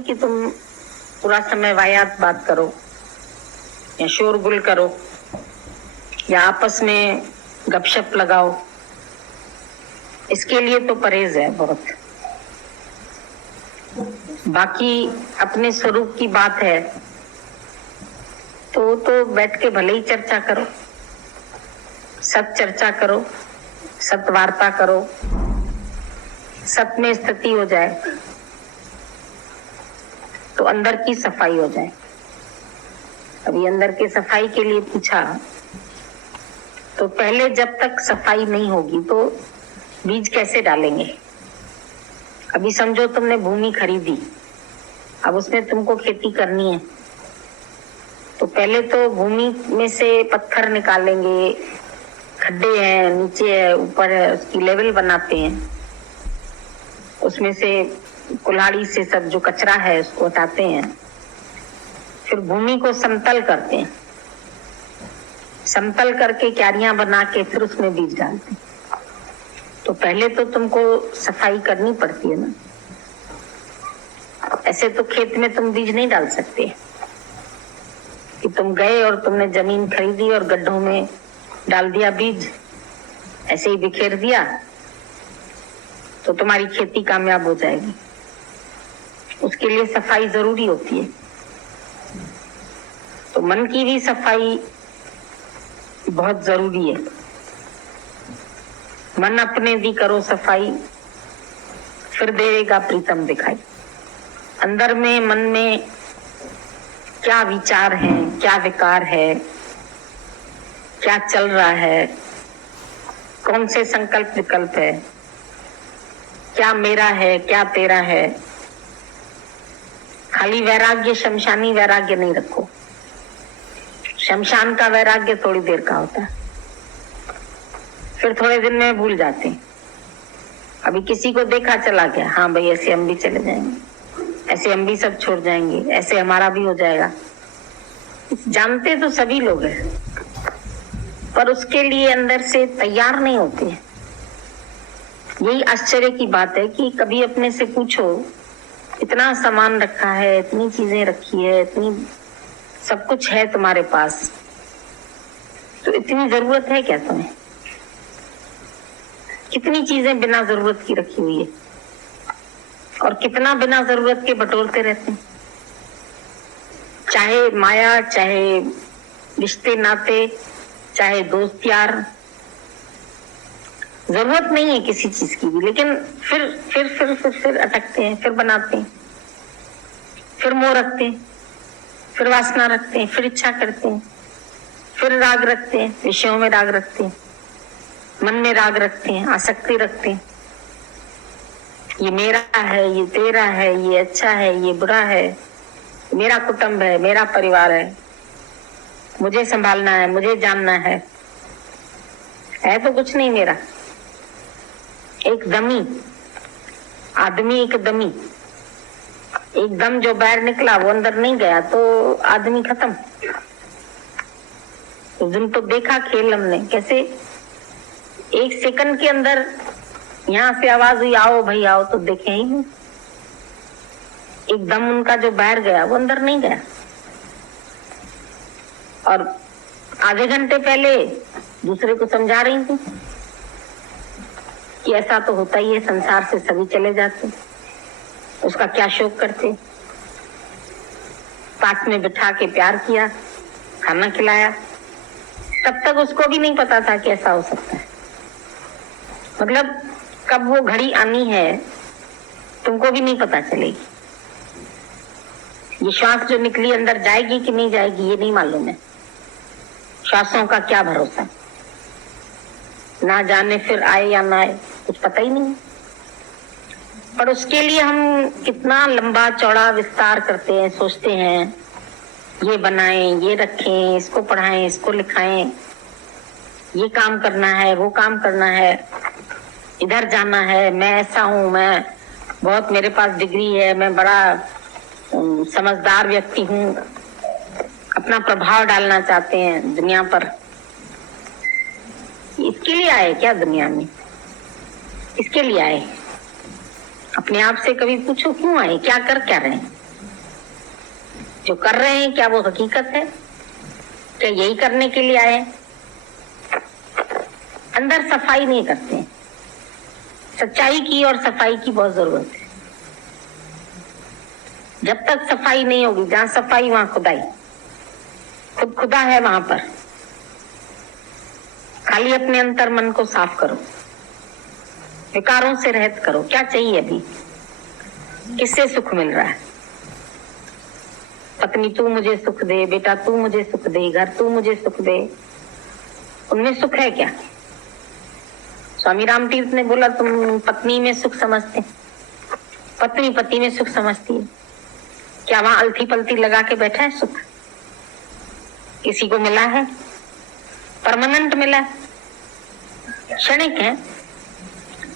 कि तुम पूरा समय वाहियात बात करो या शोरगुल करो या आपस में गपशप लगाओ। इसके लिए तो परहेज है बहुत। बाकी अपने स्वरूप की बात है तो बैठ के भले ही चर्चा करो, सत चर्चा करो, सत वार्ता करो, सत में स्थिति हो जाए तो अंदर की सफाई हो जाए। अभी अंदर की सफाई के लिए पूछा तो पहले जब तक सफाई नहीं होगी तो बीज कैसे डालेंगे। अभी समझो तुमने भूमि खरीदी, अब उसमें तुमको खेती करनी है तो पहले तो भूमि में से पत्थर निकालेंगे, खड्डे हैं, नीचे है, ऊपर है, उसकी लेवल बनाते हैं, उसमें से कुल्हाड़ी से सब जो कचरा है उसको हटाते हैं, फिर भूमि को समतल करते हैं, समतल करके क्यारियां बना के फिर उसमें बीज डालते हैं। तो पहले तो तुमको सफाई करनी पड़ती है ना। ऐसे तो खेत में तुम बीज नहीं डाल सकते कि तुम गए और तुमने जमीन खरीदी और गड्ढों में डाल दिया बीज, ऐसे ही बिखेर दिया तो तुम्हारी खेती कामयाब हो जाएगी। उसके लिए सफाई जरूरी होती है। तो मन की भी सफाई बहुत जरूरी है। मन अपने दी करो सफाई, फिर देगा प्रीतम दिखाई। अंदर में मन में क्या विचार है, क्या विकार है, क्या चल रहा है, कौन से संकल्प विकल्प है, क्या मेरा है, क्या तेरा है। खाली वैराग्य, शमशानी वैराग्य नहीं रखो। शमशान का वैराग्य थोड़ी देर का होता है, फिर थोड़े दिन में भूल जाते हैं। अभी किसी को देखा चला गया, हाँ भाई ऐसे हम भी चले जाएंगे, ऐसे हम भी सब छोड़ जाएंगे, ऐसे हमारा भी हो जाएगा। जानते तो सभी लोग हैं पर उसके लिए अंदर से तैयार नहीं होते हैं। यही आश्चर्य की बात है कि कभी अपने से पूछो, इतना सामान रखा है, इतनी चीजें रखी है, इतनी सब कुछ है तुम्हारे पास, तो इतनी जरूरत है क्या तुम्हें? कितनी चीजें बिना जरूरत की रखी हुई है और कितना बिना जरूरत के बटोरते रहते हैं। चाहे माया, चाहे रिश्ते नाते, चाहे दोस्त यार, जरूरत नहीं है किसी चीज की भी, लेकिन फिर अटकते हैं, फिर बनाते हैं, फिर मोह रखते हैं, फिर वासना रखते हैं, फिर इच्छा करते हैं, फिर राग रखते हैं, विषयों में राग रखते हैं, मन में राग रखते हैं, आसक्ति रखते हैं। ये मेरा है, ये तेरा है, ये अच्छा है, ये बुरा है, मेरा कुटुंब है, मेरा परिवार है, मुझे संभालना है, मुझे जानना है तो कुछ नहीं मेरा। एक दमी आदमी, एक दमी, एकदम जो बाहर निकला वो अंदर नहीं गया तो आदमी खत्म। उस दिन तो देखा खेल हमने, कैसे एक सेकंड के अंदर यहाँ से आवाज हुई आओ भाई आओ, तो देखे ही नहीं। एकदम उनका जो बाहर गया वो अंदर नहीं गया। और आधे घंटे पहले दूसरे को समझा रही थी कि ऐसा तो होता ही है, संसार से सभी चले जाते, उसका क्या शोक करते। पास में बिठा के प्यार किया, खाना खिलाया, तब तक उसको भी नहीं पता था कि ऐसा हो सकता है। मतलब कब वो घड़ी आनी है तुमको भी नहीं पता चलेगी। ये श्वास जो निकली अंदर जाएगी कि नहीं जाएगी ये नहीं मालूम है। श्वासों का क्या भरोसा, ना जाने फिर आए या ना आए, कुछ पता ही नहीं। पर उसके लिए हम कितना लंबा चौड़ा विस्तार करते हैं, सोचते हैं ये बनाएं, ये रखें, इसको पढ़ाएं, इसको लिखाएं, ये काम करना है, वो काम करना है, इधर जाना है, मैं ऐसा हूं, मैं बहुत, मेरे पास डिग्री है, मैं बड़ा समझदार व्यक्ति हूँ, अपना प्रभाव डालना चाहते हैं दुनिया पर। इसके लिए आए क्या दुनिया में? इसके लिए आए? अपने आप से कभी पूछो क्यों आए, क्या कर क्या रहे हैं? जो कर रहे हैं क्या वो हकीकत है? क्या यही करने के लिए आए? अंदर सफाई नहीं करते हैं। सच्चाई की और सफाई की बहुत जरूरत है। जब तक सफाई नहीं होगी, जहां सफाई वहां खुदाई, खुद खुदा है वहां पर। खाली अपने अंतर मन को साफ करो, विकारों से रहित करो। क्या चाहिए अभी? किससे सुख मिल रहा है? पत्नी तू मुझे सुख दे, बेटा तू मुझे सुख दे, घर तू मुझे सुख दे, उनमें सुख है क्या? स्वामी राम तीर्थ ने बोला तुम पत्नी में सुख समझते, पत्नी पति में सुख समझती है। क्या वहां अलथी पलथी लगा के बैठा है सुख? किसी को मिला है? परमानेंट मिला है? क्षणिक है।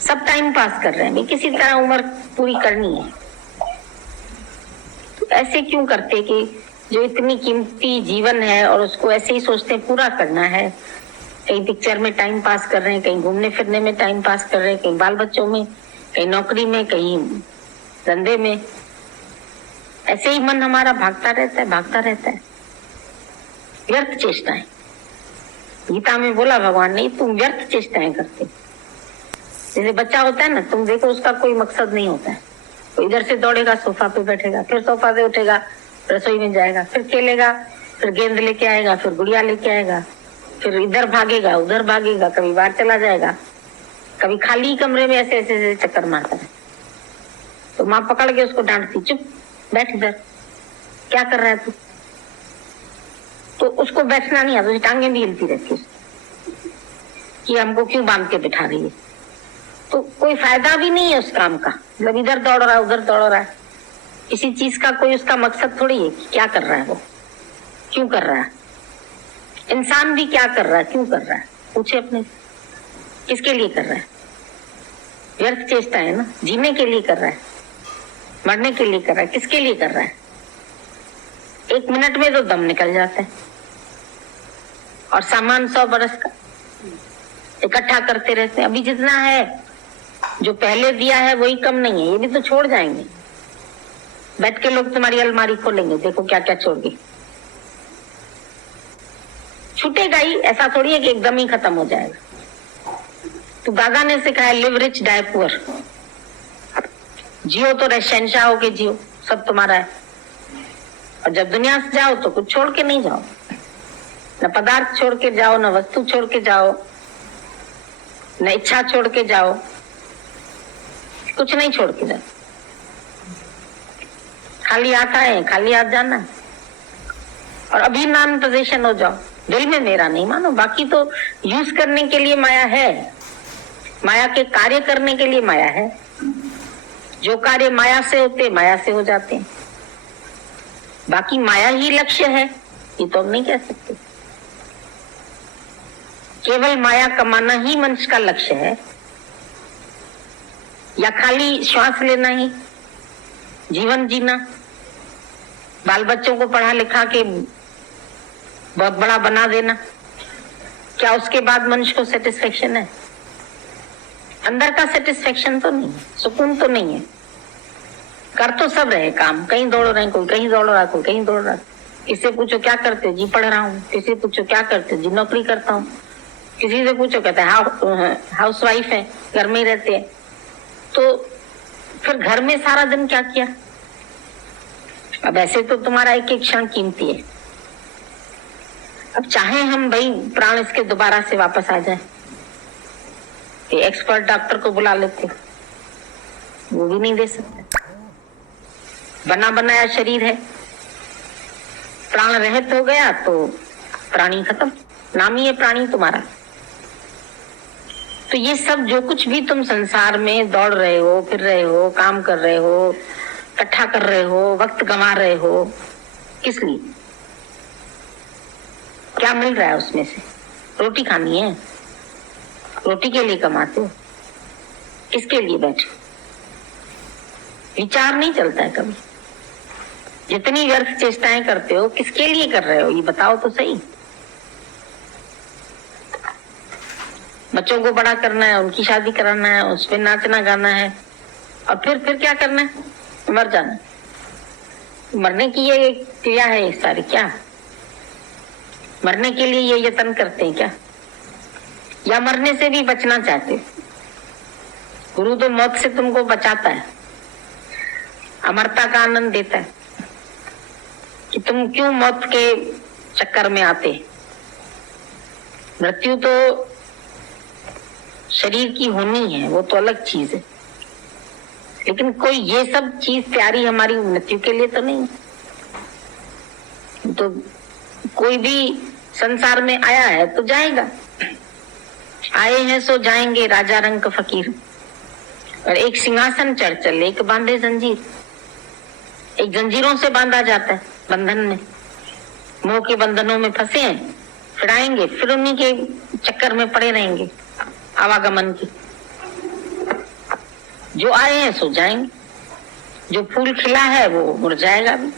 सब टाइम पास कर रहे हैं, किसी तरह उम्र पूरी करनी है। तो ऐसे क्यों करते कि जो इतनी कीमती जीवन है और उसको ऐसे ही सोचते पूरा करना है। कहीं पिक्चर में टाइम पास कर रहे हैं, कहीं घूमने फिरने में टाइम पास कर रहे हैं, कहीं बाल बच्चों में, कहीं नौकरी में, कहीं धंधे में। ऐसे ही मन हमारा भागता रहता है। व्यर्थ चेष्टाएं। गीता में बोला भगवान ने तुम व्यर्थ चेष्टाएं करते। जैसे बच्चा होता है ना, तुम देखो उसका कोई मकसद नहीं होता है। तो इधर से दौड़ेगा, सोफा पे बैठेगा, फिर सोफा से उठेगा, रसोई में जाएगा, फिर खेलेगा, फिर गेंद लेके आएगा, फिर गुड़िया लेके आएगा, फिर इधर भागेगा, उधर भागेगा, कभी बाहर चला जाएगा, कभी खाली कमरे में ऐसे ऐसे चक्कर मारता है। तो माँ पकड़ के उसको डांटती, चुप बैठ इधर, क्या कर रहा है तू? तो उसको बैठना नहीं आता, उसकी टांगें भी हिलती रहती है कि हमको क्यों बांध के बिठा रही है। तो कोई फायदा भी नहीं है उस काम का। मतलब इधर दौड़ रहा है, उधर दौड़ रहा है, किसी चीज का कोई उसका मकसद थोड़ी है कि क्या कर रहा है वो, क्यों कर रहा है। इंसान भी क्या कर रहा है, क्यों कर रहा है, पूछे अपने, किसके लिए कर रहा है? व्यर्थ चेष्टा है ना। जीने के लिए कर रहा है, मरने के लिए कर रहा है, किसके लिए कर रहा है? 1 मिनट में तो दम निकल जाता है और सामान 100 बरस का इकट्ठा करते रहते हैं। अभी जितना है जो पहले दिया है वही कम नहीं है, ये भी तो छोड़ जाएंगे। बैठ के लोग तुम्हारी अलमारी खोलेंगे, देखो क्या क्या छोड़ गए। छूटेगा ही, ऐसा थोड़ी है कि एकदम ही खत्म हो जाएगा। तो गागा ने सिखाया लिव रिच डाई पुअर। जियो तो शहंशाह होके जियो, सब तुम्हारा है। और जब दुनिया से जाओ तो कुछ छोड़ के नहीं जाओ, न पदार्थ छोड़ के जाओ, न वस्तु छोड़ के जाओ, न इच्छा छोड़ के जाओ, कुछ नहीं छोड़ के जाओ। खाली हाथ आए, खाली हाथ जाना है। और अभी नॉन पोजीशन हो जाओ, दिल में मेरा नहीं मानो। बाकी तो यूज करने के लिए माया है, माया के कार्य करने के लिए माया है। जो कार्य माया से होते माया से हो जाते हैं। बाकी माया ही लक्ष्य है ये तो हम नहीं कह सकते। केवल माया कमाना ही मनुष्य का लक्ष्य है, या खाली श्वास लेना ही जीवन जीना, बाल बच्चों को पढ़ा लिखा के बहुत बड़ा बना देना, क्या उसके बाद मनुष्य को सेटिस्फेक्शन है? अंदर का सेटिस्फेक्शन तो नहीं है, सुकून तो नहीं है। कर तो सब रहे काम, कहीं दौड़ रहे, कोई कहीं दौड़ रहा, कोई कहीं दौड़ रहा। किसी से पूछो क्या करते हो जी, पढ़ रहा हूँ। किसी से पूछो क्या करते हो जी, नौकरी करता हूँ। किसी से पूछो कहते हैं हाउस वाइफ है, घर में ही रहते हैं। तो फिर घर में सारा दिन क्या किया? अब ऐसे तो तुम्हारा एक एक क्षण कीमती है। अब चाहे हम भाई प्राण इसके दोबारा से वापस आ जाए, एक्सपर्ट डॉक्टर को बुला लेते, वो भी नहीं दे सकते। बना बनाया शरीर है, प्राण रहित हो गया तो प्राणी खत्म, नाम ही है प्राणी तुम्हारा। तो ये सब जो कुछ भी तुम संसार में दौड़ रहे हो, फिर रहे हो, काम कर रहे हो, इकट्ठा कर रहे हो, वक्त गंवा रहे हो, किस लिए? क्या मिल रहा है उसमें से? रोटी खानी है, रोटी के लिए कमाते हो, किसके लिए बैठे? विचार नहीं चलता है कभी। जितनी व्यर्थ चेष्टाएं करते हो किसके लिए कर रहे हो ये बताओ तो सही। बच्चों को बड़ा करना है, उनकी शादी कराना है, उस पर नाचना गाना है, और फिर क्या करना है? मर जाना। मरने की ये क्रिया है सारी क्या? मरने के लिए ये यत्न करते हैं क्या? या मरने से भी बचना चाहते? गुरु तो मौत से तुमको बचाता है, अमरता का आनंद देता है कि तुम क्यों मौत के चक्कर में आते? मृत्यु तो शरीर की होनी है, वो तो अलग चीज है, लेकिन कोई ये सब चीज प्यारी हमारी मृत्यु के लिए तो नहीं। तो कोई भी संसार में आया है तो जाएगा, आए हैं सो जाएंगे, राजा रंग फकीर। और एक सिंहासन चढ़ चले, एक बांधे जंजीर। एक जंजीरों से बांधा जाता है, बंधन में, मोह के बंधनों में फंसे हैं, फिर आएंगे, फिर उन्हीं के चक्कर में पड़े रहेंगे, आवागमन की। जो आए हैं सो जाएंगे, जो फूल खिला है वो मुरझाएगा भी।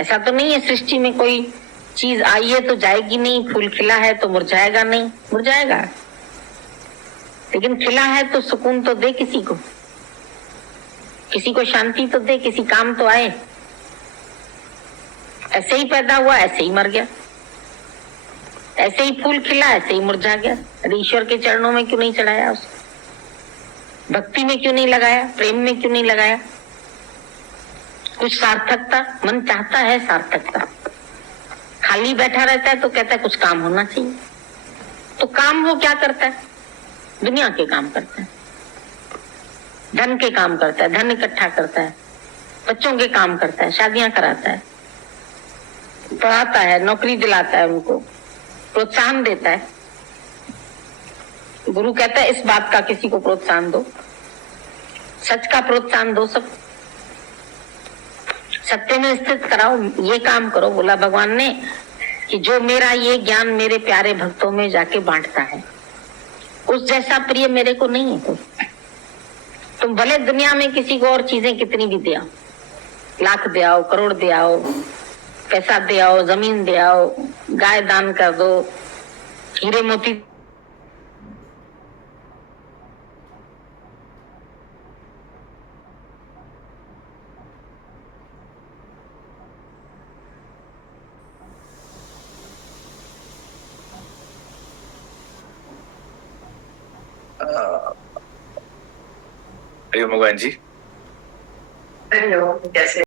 ऐसा तो नहीं है सृष्टि में कोई चीज आई है तो जाएगी नहीं, फूल खिला है तो मुरझाएगा नहीं, मुरझाएगा। लेकिन खिला है तो सुकून तो दे किसी को शांति तो दे, किसी काम तो आए। ऐसे ही पैदा हुआ, ऐसे ही मर गया, ऐसे ही फूल खिला, ऐसे ही मुरझा गया। अरे ईश्वर के चरणों में क्यों नहीं चढ़ाया उसको? भक्ति में क्यों नहीं लगाया? प्रेम में क्यों नहीं लगाया? कुछ सार्थकता, मन चाहता है सार्थकता। खाली बैठा रहता है तो कहता है कुछ काम होना चाहिए। तो काम वो क्या करता है? दुनिया के काम करता है, धन के काम करता है, धन इकट्ठा करता है, बच्चों के काम करता है, शादियां कराता है, पढ़ाता है, नौकरी दिलाता है, उनको प्रोत्साहन देता है। गुरु कहता है इस बात का किसी को प्रोत्साहन दो, सच का प्रोत्साहन दो, सब सत्य में स्थित कराओ, ये काम करो। बोला भगवान ने कि जो मेरा ये ज्ञान मेरे प्यारे भक्तों में जाके बांटता है, उस जैसा प्रिय मेरे को नहीं है कोई। तुम भले दुनिया में किसी को और चीजें कितनी भी दे आओ, लाख दे आओ, करोड़ दे आओ, पैसा दे आओ, जमीन दे आओ, गाय दान कर दो, हीरे मोती हरिओम भगवान जी। हेलो, कैसे